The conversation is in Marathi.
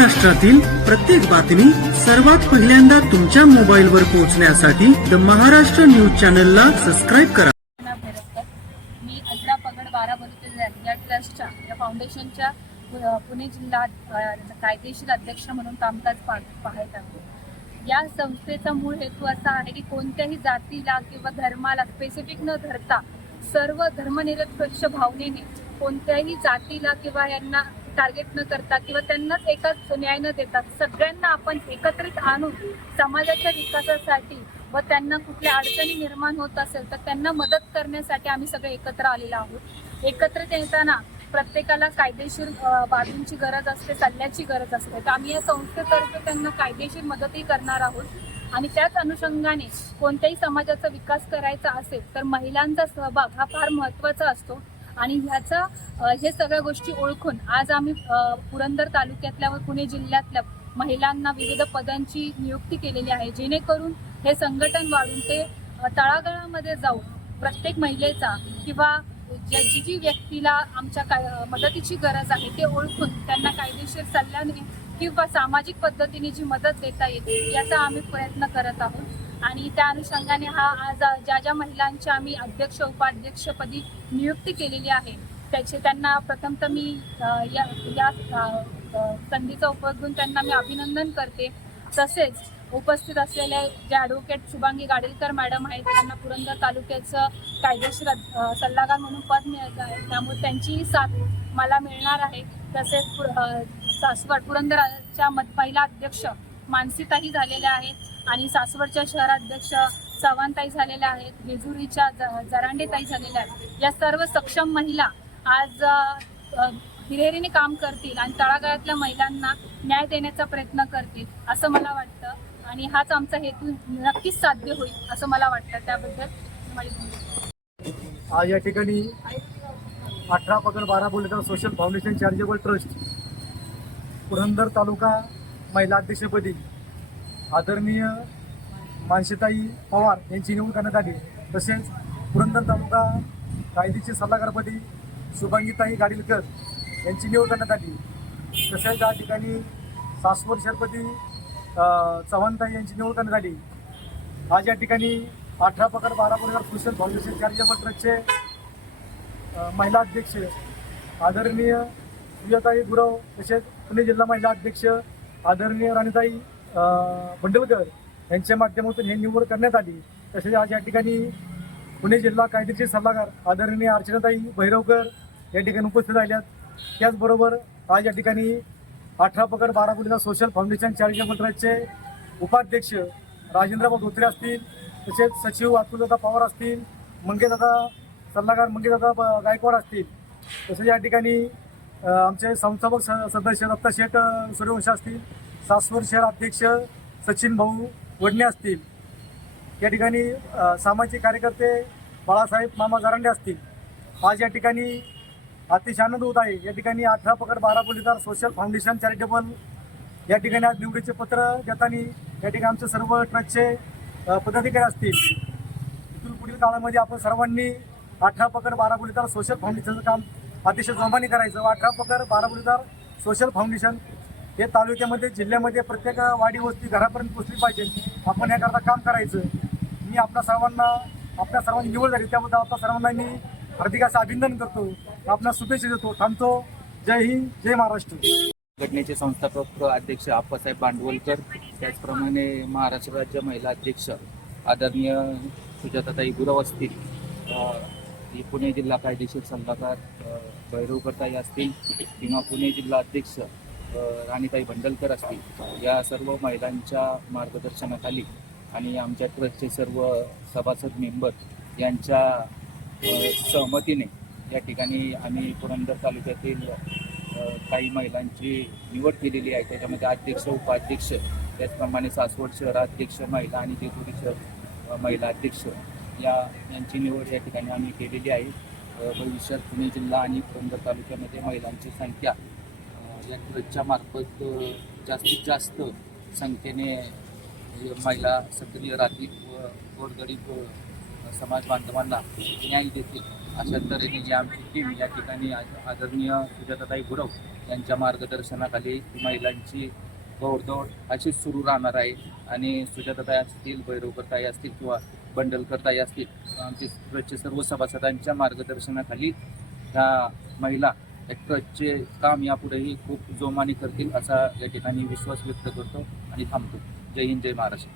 महाराष्ट्रातील प्रत्येक बातमी सर्वात पहिल्यांदा तुमच्या मोबाईलवर पोहोचण्यासाठी द महाराष्ट्र न्यूज चॅनलला सबस्क्राईब करा. मी अठरा पगड बारा बलुते या ट्रस्टच्या या फाउंडेशनच्या पुणे जिल्हा कायदेशीर अध्यक्ष म्हणून कामकाज पा पाहत आहे. या संस्थेचा मूळ हेतू असा आहे की कोणत्याही जातीला किंवा धर्माला स्पेसिफिक न धरता सर्व धर्मनिरपेक्ष भावनेने कोणत्याही जातीला किंवा यांना टार्गेट न करता किंवा त्यांनाच एकाच न्याय न देता सगळ्यांना आपण एकत्रित आणून समाजाच्या विकासासाठी व त्यांना कुठल्या अडचणी निर्माण होत असेल तर त्यांना मदत करण्यासाठी आम्ही सगळे एकत्र आलेलो आहोत. एकत्रित येताना प्रत्येकाला कायदेशीर बाबींची गरज असते सल्ल्याची गरज असते. तर आम्ही या संस्थेतर्फे त्यांना कायदेशीर मदतही करणार आहोत. आणि त्याच अनुषंगाने कोणत्याही समाजाचा विकास करायचा असेल तर महिलांचा सहभाग हा फार महत्त्वाचा असतो. आणि ह्याचा हे सगळ्या गोष्टी ओळखून आज आम्ही पुरंदर तालुक्यातल्या व पुणे जिल्ह्यातल्या महिलांना विविध पदांची नियुक्ती केलेली आहे. जेणेकरून हे संघटन वाढून ते तळागाळामध्ये जाऊन प्रत्येक महिलेचा किंवा ज्या जी जी व्यक्तीला आमच्या काय मदतीची गरज आहे ते ओळखून त्यांना कायदेशीर सल्ल्याने किंवा सामाजिक पद्धतीने जी मदत देता येते याचा आम्ही प्रयत्न करत आहोत. आणि त्या अनुषंगाने हा आज ज्या ज्या महिलांची आम्ही अध्यक्ष उपाध्यक्षपदी नियुक्ती केलेली आहे त्याचे त्यांना प्रथमतः मी या या संधीचा उपयोग घेऊन त्यांना मी अभिनंदन करते. तसेच उपस्थित असलेले जे ॲडव्होकेट शुभांगी गाडेलकर मॅडम आहेत त्यांना पुरंदर तालुक्याचं कायदेशीर सल्लागार म्हणून पद मिळत आहे. त्यामुळे त्यांचीही साथ मला मिळणार आहे. तसेच पु- सासवड पुरंदरच्या मत महिला अध्यक्ष मानसीताही झालेल्या आहेत आणि सासवडच्या शहराध्यक्ष चव्हाणताई झालेल्या आहेत जेजुरीच्या ज- जरांडेताई झालेल्या आहेत. या सर्व सक्षम महिला आज हिरेरीने काम करतील आणि तळागाळातल्या महिलांना न्याय देण्याचा प्रयत्न करतील असं मला वाटतं. आणि हाच आमचा हेतू नक्कीच साध्य होईल असं मला वाटतं. त्याबद्दल आज या ठिकाणी अठरा पकड बारा Bolekar social foundation charitable trust Purandar taluka महिला अध्यक्षपदी आदरणीय मानसीताई पवार यांची निवड करण्यात आली तसेच पुरंदर तालुका कायदेशीर सल्लागारपदी शुभांगीताई गाडीलकर यांची निवड करण्यात आली तसेच या ठिकाणी सासवड शहरपती चव्हाणताई यांची निवड करण्यात आली आज या ठिकाणी अठरा पकड बारा पगार कुशल फाउंडेशन चॅरिटेबल ट्रस्टचे महिला अध्यक्ष आदरणीय प्रियताई गुरव तसेच पुणे जिल्हा महिला अध्यक्ष आदरणीय राणीताई बंडलकर यांच्या माध्यमातून हे निवड करण्यात आली. तसेच आज या ठिकाणी पुणे जिल्हा कायदेशीर सल्लागार आदरणीय अर्चनाताई भैरवकर या ठिकाणी उपस्थित राहिल्यात त्याचबरोबर आज या ठिकाणी अठरा पकड बारा गुन्हा सोशल फाउंडेशन चॅरिटेबल ट्रस्टचे उपाध्यक्ष राजेंद्रबाब धोत्रे असतील. तसेच सचिव अतुलदादा पवार असतील मंगेदादा सल्लागार मंगेदादा ब- गायकवाड असतील. तसेच या ठिकाणी आमचे संस्थापक स- सदस्य दत्ता शेठ अ, सूर्यवंश असतील. सासवड शहर अध्यक्ष सचिन भाऊ वडणे असतील. या ठिकाणी सामाजिक कार्यकर्ते बाळासाहेब मामा जरांडे असतील. आज या ठिकाणी अतिशय आनंद होत आहे. या ठिकाणी अठरा पकड बारा पोलीसदार सोशल फाउंडेशन चॅरिटेबल या ठिकाणी आज निवडीचे पत्र देताना या ठिकाणी आमचे सर्व ट्रस्टचे पदाधिकारी असतील. इथून पुढील काळामध्ये आपण सर्वांनी अठरा पकड बारा पोलीसदार सोशल फाउंडेशनचं काम अतिशय जोमाने करायचं. अठरा पकड बारा पोलीसदार सोशल फाउंडेशन हे तालुक्यामध्ये जिल्ह्यामध्ये प्रत्येक वाडी वस्ती घरापर्यंत पोचली पाहिजे. आपण याकरता काम करायचं. मी आपल्या सर्वांना आपल्या सर्वांची निवड झाली. त्याबद्दल आपल्या सर्वांना मी हार्दिक असं अभिनंदन करतो. आपल्या शुभेच्छा देतो. थांबतो. जय हिंद जय महाराष्ट्र. घटनेचे संस्थापक अध्यक्ष आप्पासाहेब भांडवलकर त्याचप्रमाणे महाराष्ट्र राज्य महिला अध्यक्ष आदरणीय सुजाताताई गुरव असतील ही पुणे जिल्हा कायदेशीर सल्लागार भैरवकर्ताई भैरवकरताई असतील किंवा पुणे जिल्हा अध्यक्ष राणीताई भंडलकर असतील या सर्व महिलांच्या मार्गदर्शनाखाली आणि आमच्या ट्रस्टचे सर्व सभासद मेंबर यांच्या सहमतीने या ठिकाणी आम्ही पुरंदर तालुक्यातील काही महिलांची निवड केलेली आहे. त्याच्यामध्ये अध्यक्ष उपाध्यक्ष त्याचप्रमाणे सासवड शहराध्यक्ष महिला आणि जेजुरी शहर महिला अध्यक्ष या यांची निवड या ठिकाणी आम्ही केलेली आहे. भविष्यात पुणे जिल्हा आणि पुरंदर तालुक्यामध्ये महिलांची संख्या या ट्रस्टच्या मार्फत जास्तीत जास्त संख्येने महिला सक्रिय राहतील व गोरगरीब समाज बांधवांना न्याय देतील अशा तऱ्हेने जी आमची टीम या ठिकाणी आज- आदरणीय सुजाताताई गुरव यांच्या मार्गदर्शनाखाली महिलांची दौडदौड अशीच सुरू राहणार आहे. आणि सुजाताताई असतील भैरवकरताई असतील किंवा बंडलकरताई असतील आमचे ट्रस्टचे सर्व सभासदांच्या मार्गदर्शनाखाली ह्या महिला या काम यापुढेही खूप जोमाने करतील असा या ठिकाणी विश्वास व्यक्त करतो आणि थांबतो. जय हिंद जय महाराष्ट्र.